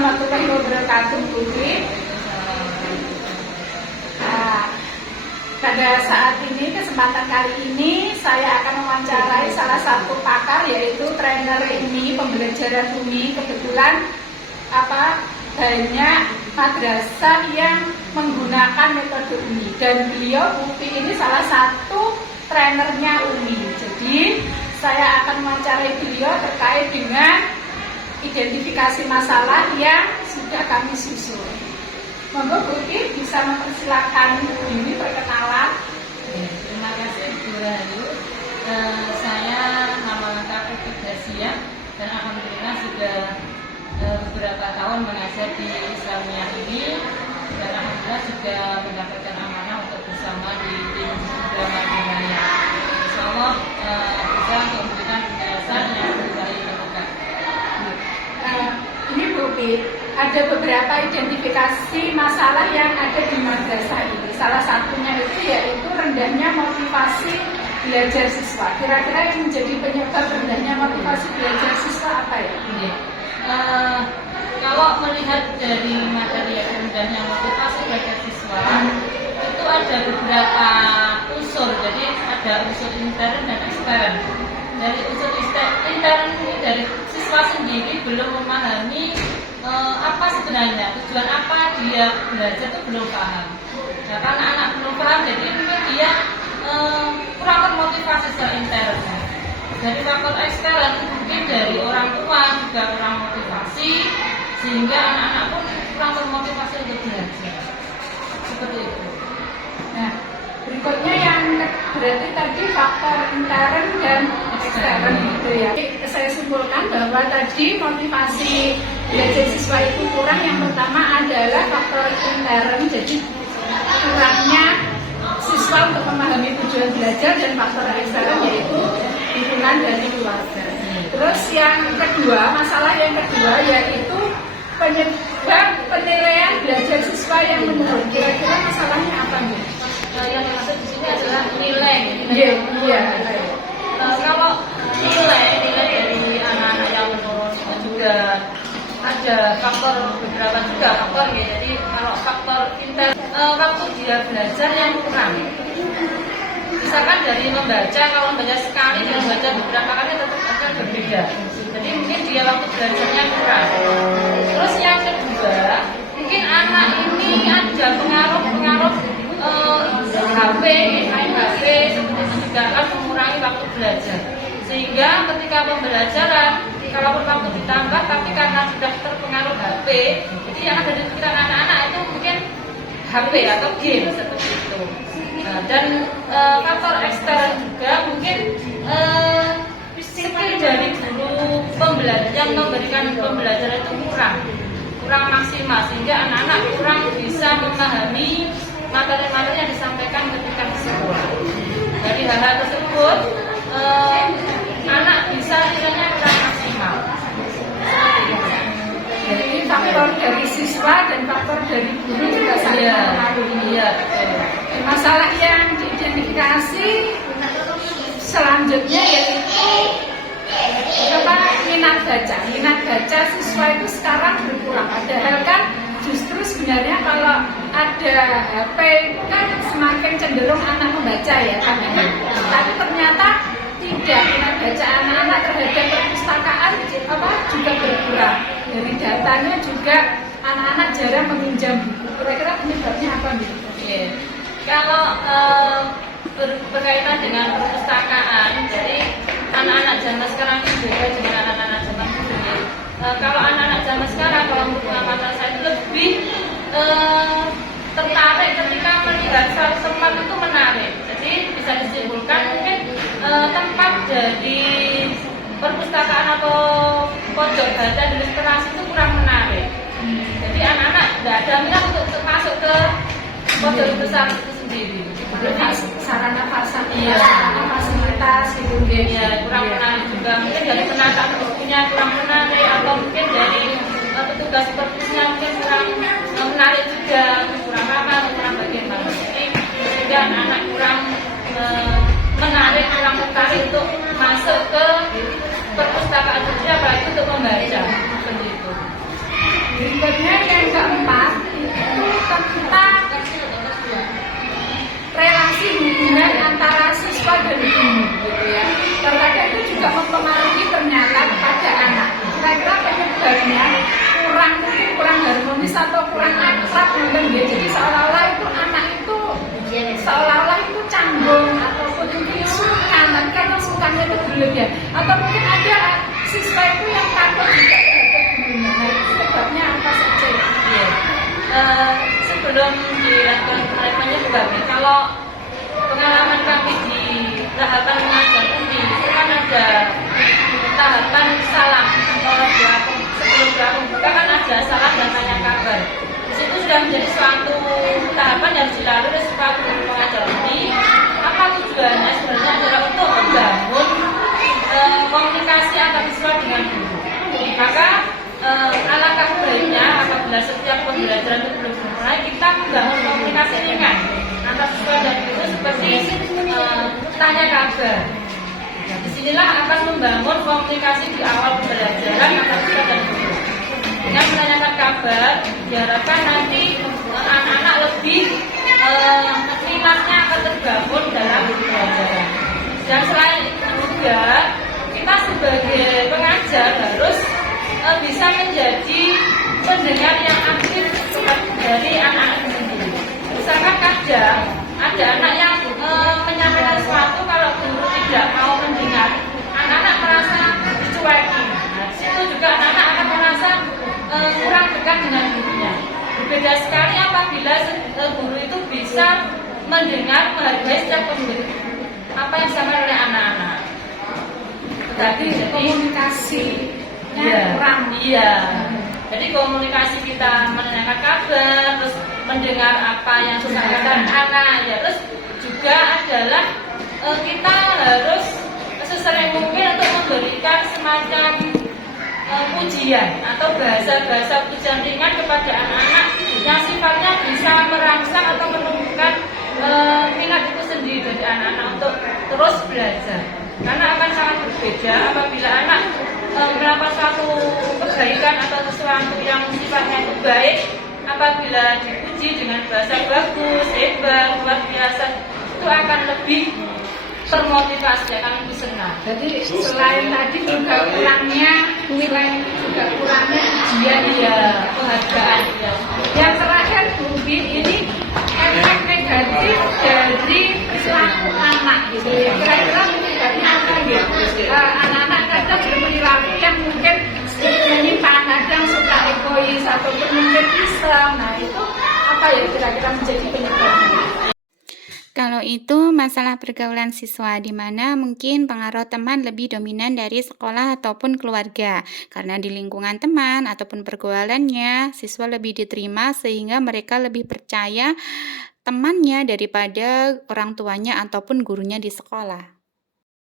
warahmatullahi wabarakatuh, Bu. Nah, pada saat ini, kesempatan kali ini saya akan mewawancarai salah satu pakar, yaitu trainer ini, pembelajaran Umi. Kebetulan banyak madrasah yang menggunakan metode Umi, dan beliau Bukti ini salah satu trainernya Umi. Jadi saya akan mewawancarai beliau terkait dengan identifikasi masalah yang sudah kami susun. Monggo Bukti bisa mempersilahkan diri, perkenalan. Terima kasih Bu Rahayu. Saya nama lengkap Putri Gracia, dan alhamdulillah sudah beberapa tahun mengajar di Islamiyah ini, dan alhamdulillah sudah mendapatkan amanah untuk bersama di tim drama Indonesia. Insya Allah bisa memberikan penjelasan yang baik terbuka. Ini Bukti, ada beberapa identifikasi masalah yang ada di madrasah ini. Salah satunya yaitu rendahnya motivasi belajar siswa. Kira-kira yang menjadi penyebab rendahnya motivasi belajar siswa apa ya? Kalau melihat dari materi yang rendahnya motivasi belajar siswa, itu ada beberapa unsur. Jadi ada unsur intern dan ekstern. Dari unsur intern ini dari siswa sendiri belum memahami apa sebenarnya tujuan apa dia belajar, itu belum paham. Nah, karena anak belum paham, jadi mungkin dia kurang termotivasi secara intern. Dari faktor ekstern mungkin dari orang tua juga kurang motivasi, sehingga anak-anak pun kurang termotivasi untuk belajar. Seperti itu. Nah, berikutnya yang berarti tadi faktor intern dan ekstern gitu ya. Saya simpulkan bahwa tadi motivasi belajar siswa itu kurang. Yang pertama adalah faktor intern, jadi kurangnya siswa untuk memahami tujuan belajar, dan faktor ekstern yaitu dukungan dari keluarga. Terus yang kedua, masalah yang kedua yaitu penyebab penilaian belajar siswa yang menurun. Kira-kira masalahnya apa nih? Yang dimaksud di sini adalah nilai. Iya. Kalau nilai dari anak-anak yang menurun itu juga ada beberapa faktor ya. Jadi kalau faktor intern, waktu dia belajar yang kurang. Misalkan dari membaca, kalau membaca sekali dan membaca beberapa kali tetap akan berbeda. Jadi mungkin dia waktu belajarnya kurang. Terus yang kedua, mungkin anak ini ada pengaruh HP, main HP, seperti itu juga akan mengurangi waktu belajar. Sehingga ketika pembelajaran, kalaupun waktu ditambah, tapi karena sudah terpengaruh HP, jadi yang ada di pikiran anak-anak itu mungkin HP atau game seperti itu. Dan faktor ekstern juga mungkin skill dari guru pembelajar yang memberikan pembelajaran itu kurang maksimal, sehingga anak-anak kurang bisa memahami materi-materi yang disampaikan ketika di sekolah. Dari hal-hal tersebut, anak bisa nilainya kurang maksimal. Jadi faktor dari siswa dan faktor dari guru juga sangat mempengaruhi. Iya. Masalah yang diidentifikasi selanjutnya yaitu minat baca. Minat baca siswa itu sekarang berkurang. Padahal kan justru sebenarnya kalau ada HP kan semakin cenderung anak membaca ya, tapi ternyata tidak. Minat baca anak-anak terhadap perpustakaan juga berkurang. Dari datanya juga anak-anak jarang meminjam buku. Kira-kira penyebabnya apa nih? Yeah. Kalau berkaitan dengan perpustakaan, jadi anak-anak zaman sekarang ini beda dengan anak-anak zaman dulu. Kalau anak-anak zaman sekarang, kalau menurut pengamatan saya itu lebih tertarik ketika melihat suatu tempat itu menarik. Jadi bisa disimpulkan mungkin tempat dari perpustakaan atau pojok baca di literasi itu kurang menarik. Jadi anak-anak tidak ada minat untuk masuk ke pojok besar itu sendiri. Sarana fasilitas gitu ya, kurang menarik juga. Mungkin dari penataan bukunya kurang menarik, atau mungkin dari petugas perpusnya mungkin kurang menarik juga, kurang ramah atau kurang bagaimana. Jadi sehingga anak-anak kurang menarik, kurang tertarik untuk masuk ke perpustakaan, apalagi untuk membaca seperti itu. Berikutnya yang keempat itu tentang relasi hubungan antara siswa dan guru gitu ya. Terkadang itu juga mempengaruhi ternyata pada anak. Kira-kira penyebabnya kurang harmonis atau kurang akrab mungkin ya. Jadi seolah-olah itu anak itu canggung ataupun mungkin sungkan, karena sungkannya itu berlebihan. Atau mungkin ada siswa itu yang takut juga terhadap gurunya. Nah itu sebabnya apa saja? Iya. Sebelum dilakukan penyebab, kalau pengalaman kami di tahapan mengajar undi itu kan ada tahapan salam. Kalau sebelum pembuka kan ada salam dan tanya kabar. Di situ sudah menjadi suatu tahapan yang dilalui oleh sebuah guru mengajar undi. Apa tujuannya? Sebenarnya adalah untuk membangun komunikasi antar siswa dengan guru. Maka alangkah baiknya apabila setiap pembelajaran itu belum dimulai, kita membangun komunikasi ringan antar siswa dan guru seperti tanya kabar. Nah, disinilah akan membangun komunikasi di awal pembelajaran antar siswa dan guru. Dengan menanyakan kabar, diharapkan nanti anak-anak lebih minatnya akan terbangun dalam pembelajaran. Dan selain itu juga kita sebagai pengajar harus bisa menjadi pendengar yang aktif dari anak-anak sendiri. Misalkan kadang ada anak yang menyampaikan sesuatu, kalau guru tidak mau mendengar, anak-anak merasa dicuekin. Nah, situ juga anak-anak akan merasa kurang dekat dengan gurunya. Berbeda sekali apabila guru itu bisa mendengar, menghargai setiap apa yang disampaikan oleh anak-anak. Tetapi komunikasi kurang. Iya. Jadi komunikasi kita menanyakan kabar, terus mendengar apa yang disampaikan anak, ya. Terus juga adalah kita harus sesering mungkin untuk memberikan semacam pujian atau bahasa-bahasa pujian ringan kepada anak-anak yang sifatnya bisa merangsang atau menumbuhkan minat itu sendiri dari anak-anak untuk terus belajar. Karena akan sangat berbeda apabila anak melakukan suatu kebaikan atau sesuatu yang sifatnya itu baik, apabila dipuji dengan bahasa bagus, hebat, luar biasa, itu akan lebih termotivasi, akan lebih senang. Jadi selain tadi juga kurangnya ujian penghargaan. Ya. Yang terakhir Bu Bi, ini efek negatif dari perilaku anak gitu ya. Kira-kira penyebabnya apa ya? Anak-anak kadang berperilaku yang mungkin menyimpang, kadang suka egois ataupun mungkin iseng. Nah itu apa ya kira-kira menjadi penyebabnya? Kalau itu masalah pergaulan siswa, di mana mungkin pengaruh teman lebih dominan dari sekolah ataupun keluarga. Karena di lingkungan teman ataupun pergaulannya, siswa lebih diterima sehingga mereka lebih percaya temannya daripada orang tuanya ataupun gurunya di sekolah.